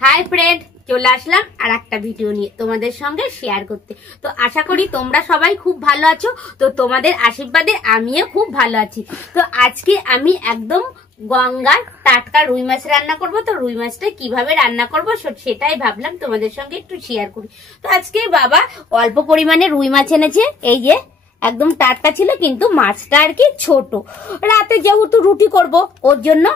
Hi friend চলে আসলাম আর একটা video নিয়ে তোমাদের সঙ্গে শেয়ার করতে। তো আশা করি তোমরা সবাই খুব ভালো আছো। তো তোমাদের আশীর্বাদে আমিও খুব ভালো আছি। তো আজকে আমি একদম গঙ্গার টাটকা রুই মাছ রান্না করব। তো রুই মাছটা কিভাবে রান্না করব সেটাই ভাবলাম তোমাদের সঙ্গে একটু শেয়ার করি। তো আজকে বাবা অল্প পরিমাণে রুই মাছ এনেছে, এই যে একদম টাটকা ছিল, কিন্তু মাছটা আর কি ছোট। রাতে যেহেতু রুটি করব ওর জন্য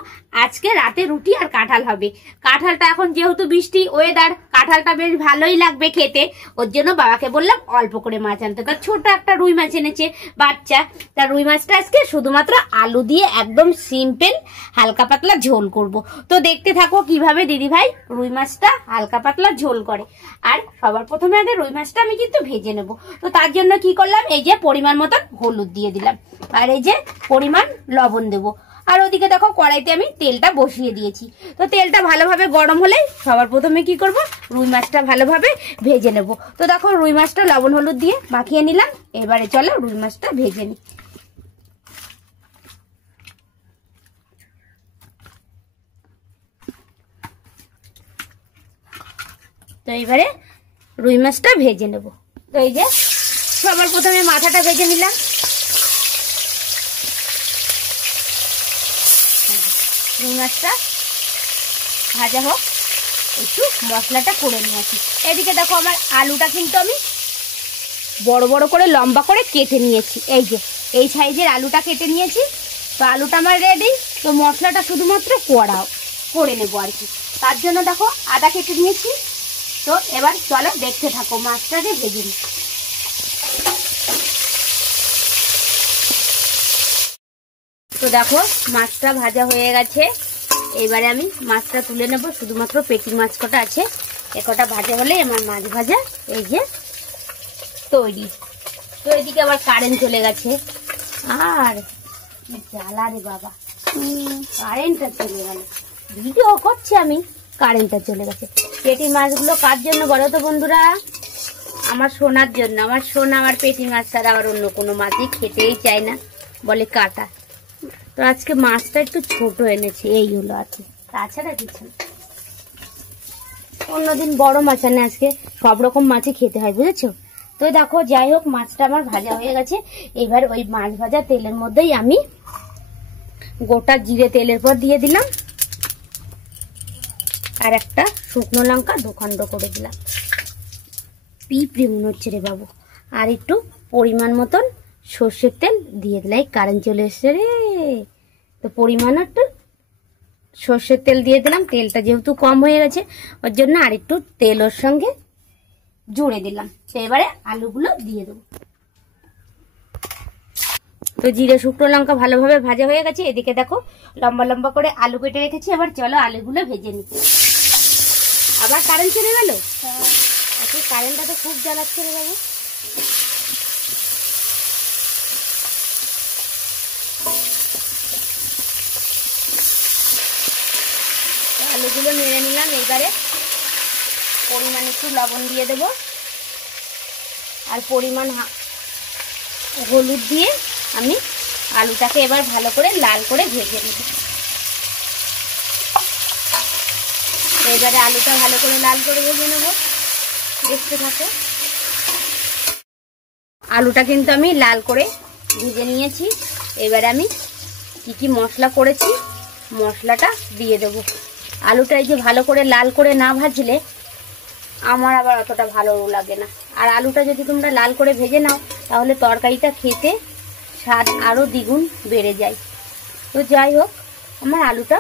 আজকে রাতে রুটি আর কাঁঠাল হবে। কাঁঠালটা এখন যেহেতু বৃষ্টি ওয়েদার, কাঁঠালটা বেশ ভালোই লাগবে খেতে, ওর জন্য বাবাকে বললাম অল্প করে মাছ আনতে। তা ছোট একটা রুই মাছ এনেছে বাচ্চা। তা রুই মাছটা আজকে শুধুমাত্র আলু দিয়ে একদম সিম্পল হালকা পাতলা ঝোল করব। তো দেখতে থাকো কিভাবে দিদি ভাই রুই মাছটা হালকা পাতলা ঝোল করে। আর সবার প্রথমে আগে রুই মাছটা আমি কিন্তু ভেজে নেব। তো তার জন্য কি করলাম, এই যে পরিমাণ মতন হলুদ দিয়ে দিলাম, আর এই যে পরিমাণ লবণ দেবো। আর ওদিকে দেখো কড়াইতে আমি তেলটা বসিয়ে দিয়েছি। তো তেলটা ভালোভাবে গরম হলে সবার প্রথমে কি করব, রুই মাছটা ভালোভাবে ভেজে নেব। তো দেখো রুই মাছটা লবণ হলুদ দিয়ে মাখিয়ে নিলাম। এবারে চলো রুই মাছটা ভেজে নিই। তো এবারে রুই মাছটা ভেজে নেব। তো এই যে সবার প্রথমে মাথাটা ভেজে নিলাম। রুই মাছটা ভাজা হোক, একটু মশলাটা করে নিয়ে আসি। এদিকে দেখো আমার আলুটা কিন্তু আমি বড় বড় করে লম্বা করে কেটে নিয়েছি। এই যে এই সাইজের আলুটা কেটে নিয়েছি। তো আলুটা আমার রেডি। তো মশলাটা শুধুমাত্র করে নেবো আর কি। তার জন্য দেখো আদা কেটে নিয়েছি। তো এবার চলো দেখতে থাকো মাছটাকে ভেজে নিই। তো দেখো মাছটা ভাজা হয়ে গেছে। এবারে আমি মাছটা তুলে নেব। শুধুমাত্র পেটি মাছ কটা আছে, এ কটা ভাজা হলে আমার মাছ ভাজা এই যে তৈরি। তো এদিকে আবার কারেন্ট চলে গেছে। আর জ্বালা রে বাবা, কারেন্টটা চলে গেল। ভিডিও করছি আমি, কারেন্টটা চলে গেছে। পেটি মাছগুলো কার জন্য বলো তো বন্ধুরা? আমার সোনার জন্য। আমার সোনা আমার পেটি মাছ ছাড়া আবার অন্য কোনো মাছই খেতেই চায় না, বলে কাটা। তো আজকে মাছটা একটু ছোট এনেছি, এই হলো আছে, তাছাড়া কিছু না। অন্যদিন বড় মাছ আনে, আজকে সব রকম মাছই খেতে হয়, বুঝেছো? তো দেখো যাই হোক মাছটা আমার ভাজা হয়ে গেছে। এবার ওই মাছ ভাজা তেলের মধ্যেই আমি গোটা জিরে তেলের পর দিয়ে দিলাম, আর একটা শুকনো লঙ্কা দুখণ্ড করে দিলাম। পিঁপড়ে মনে হচ্ছে রে বাবু। আর একটু পরিমাণ মতন সর্ষের তেল দিয়ে দিলাই। কারেন্ট চলে এসছে রে। তো পরিমাণ একটু সর্ষের তেল দিয়ে দিলাম। তেলটা যেহেতু কম হয়ে গেছে ওর জন্য আর একটু তেল ওর সঙ্গে জুড়ে দিলাম। তো এবারে আলুগুলো দিয়ে দেবো। তো জিরে শুকনো লঙ্কা ভালোভাবে ভাজা হয়ে গেছে। এদিকে দেখো লম্বা লম্বা করে আলু কেটে রেখেছি। এবার চলো আলুগুলো ভেজে নিচ্ছি। আবার কারেন্ট চলে গেল। আজকে কারেন্টটা তো খুব জ্বালাচ্ছে রে বাবু। আলুগুলো নেড়ে নিলাম। এবারে পরিমাণ একটু লবণ দিয়ে দেব, আর পরিমাণ হলুদ দিয়ে আমি আলুটাকে এবার ভালো করে লাল করে ভেজে নেব। এবারে আলুটা ভালো করে লাল করে ভেজে নেব, দেখতে থাকো। আলুটা কিন্তু আমি লাল করে ভেজে নিয়েছি। এবারে আমি কি মশলা করেছি মশলাটা দিয়ে দেবো। আলুটা এই যে ভালো করে লাল করে না ভাজলে আমার আবার অতটা ভালো লাগে না। আর আলুটা যদি তোমরা লাল করে ভেজে নাও তাহলে তরকারিটা খেতে স্বাদ আরও দ্বিগুণ বেড়ে যায়। তো যাই হোক আমার আলুটা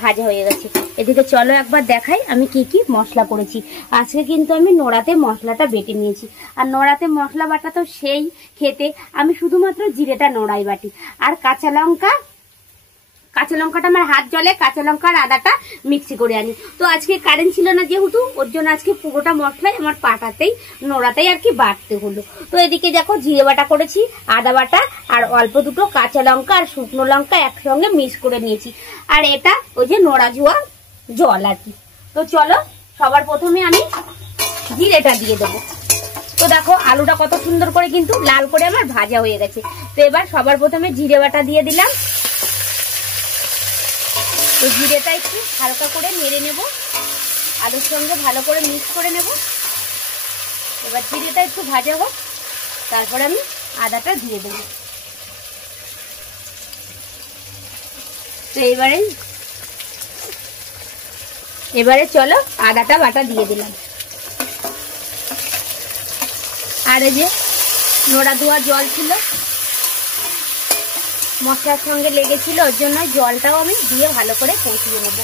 ভাজা হয়ে গেছে। এদিকে চলো একবার দেখাই আমি কি মশলা করেছি। আজকে কিন্তু আমি নোড়াতে মশলাটা বেটে নিয়েছি। আর নোড়াতে মশলা বাটা তো সেই খেতে, আমি শুধুমাত্র জিরেটা নোড়াই বাটি। আর কাঁচা লঙ্কাটা আমার হাত জলে কাঁচা লঙ্কা আর আদাটা মিক্সি করে আনি। তো আজকে কারেন্ট ছিল না যেহেতু, ওর জন্য আজকে পুরোটা মশলাই আমার পাটাতেই নোড়াতেই আর কি বাটতে হলো। তো এদিকে দেখো জিরে বাটা করেছি, আদা বাটা আর অল্প দুটো কাঁচা লঙ্কা আর শুকনো লঙ্কা একসঙ্গে মিক্স করে নিয়েছি। আর এটা ওই যে নোড়া জোয়া জল আর কি। তো চলো সবার প্রথমে আমি জিরেটা দিয়ে দেবো। তো দেখো আলুটা কত সুন্দর করে কিন্তু লাল করে আমার ভাজা হয়ে গেছে। তো এবার সবার প্রথমে জিরে বাটা দিয়ে দিলাম। তো জিরেটা একটু হালকা করে নেড়ে নেব। আলুর সঙ্গে ভালো করে মিক্স করে নেব। এবার জিরেটা একটু ভাজা হোক, তারপরে আমি আদাটা দিয়ে দেবো। তো এবারে চলো আদাটা বাটা দিয়ে দিলাম। আর এই যে নোড়া ধোয়া জল ছিল, মশলার সঙ্গে লেগেছিল, ওর জন্য জলটাও আমি দিয়ে ভালো করে কষিয়ে নেব।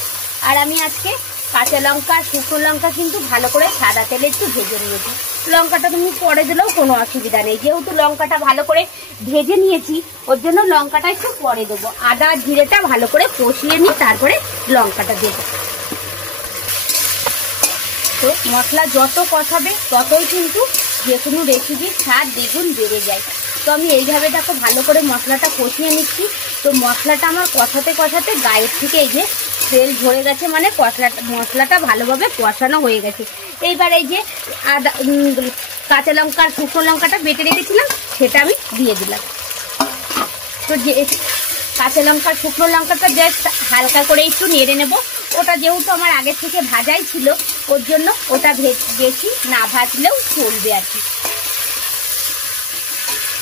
আর আমি আজকে কাঁচা লঙ্কা শুকনো লঙ্কা কিন্তু ভালো করে সাদা তেলে একটু ভেজে নিয়েছি। লঙ্কাটা তুমি পরে দিলেও কোনো অসুবিধা নেই, যেহেতু লঙ্কাটা ভালো করে ভেজে নিয়েছি ওর জন্য লঙ্কাটা একটু পরে দেবো। আদা জিরেটা ভালো করে কষিয়ে নিই, তারপরে লঙ্কাটা দেবো। তো মশলা যত কষাবে ততই কিন্তু যে কোনো রেসিপির স্বাদ দ্বিগুণ বেড়ে যায়। তো আমি এইভাবে দেখো ভালো করে মশলাটা কষিয়ে নিচ্ছি। তো মশলাটা আমার কষাতে কষাতে গায়ের থেকে এই যে তেল ঝরে গেছে, মানে মশলাটা ভালোভাবে কষানো হয়ে গেছে। এইবার এই যে আদা কাঁচা লঙ্কা আর শুকনো লঙ্কাটা বেটে রেখেছিলাম সেটা আমি দিয়ে দিলাম। তো যে কাঁচা লঙ্কা শুকনো লঙ্কাটা জাস্ট হালকা করে একটু নেড়ে নেব। ওটা যেহেতু আমার আগে থেকে ভাজাই ছিল ওর জন্য ওটা বেশি না ভাজলেও চলবে আর কি।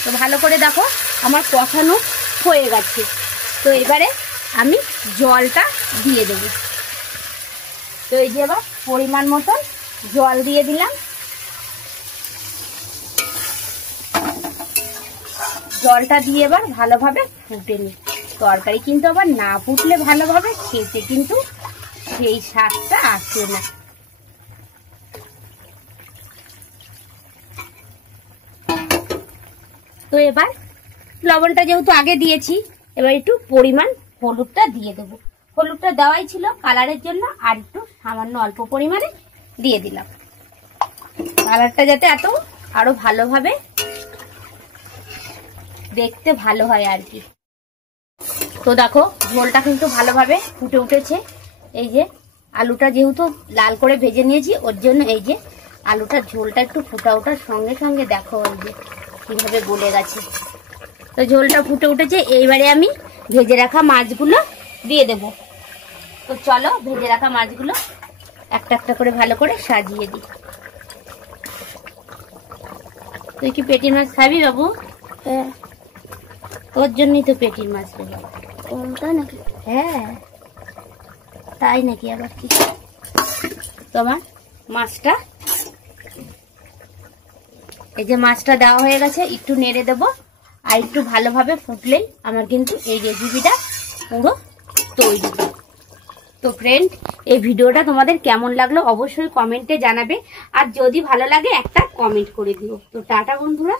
তো ভালো করে দেখো আমার কষানো হয়ে গেছে। তো এবারে আমি জলটা দিয়ে দেব। তো এই যে এবার পরিমাণ মতন জল দিয়ে দিলাম। জলটা দিয়ে এবার ভালোভাবে ফুটে নিই। তরকারি কিন্তু আবার না ফুটলে ভালোভাবে খেতে কিন্তু সেই স্বাদটা আসে না। তো এবার লবণটা যেহেতু আগে দিয়েছি, এবার একটু পরিমাণ হলুদটা দিয়ে দেবো। হলুদটা দেওয়াই ছিল কালারের জন্য, আর একটু সামান্য অল্প পরিমাণে দিয়ে দিলাম, কালারটা যাতে আরো ভালোভাবে দেখতে ভালো হয় আর কি। তো দেখো ঝোলটা কিন্তু ভালোভাবে ফুটে উঠেছে। এই যে আলুটা যেহেতু লাল করে ভেজে নিয়েছি ওর জন্য এই যে আলুটার ঝোলটা একটু ফুটা ওঠার সঙ্গে সঙ্গে দেখো এই যে কিভাবে গলে গেছে। তো ঝোলটা ফুটে উঠেছে, এইবারে আমি ভেজে রাখা মাছগুলো দিয়ে দেব। তো চলো ভেজে রাখা মাছগুলো একটা একটা করে ভালো করে সাজিয়ে দিই। তুই কি পেটির মাছ খাবি বাবু? হ্যাঁ, তোর জন্যই তো পেটির মাছ দেবো। তাই নাকি? হ্যাঁ তাই নাকি আবার কি? তোমার মাছটা এই যে মাছটা দেওয়া হয়ে গেছে, একটু নেড়ে দেবো। আর একটু ভালোভাবে ফুটলেই আমার কিন্তু এই রেসিপিটা পুরো তৈরি। তো ফ্রেন্ড, এই ভিডিওটা তোমাদের কেমন লাগলো অবশ্যই কমেন্টে জানাবে। আর যদি ভালো লাগে একটা কমেন্ট করে দিও। তো টাটা বন্ধুরা।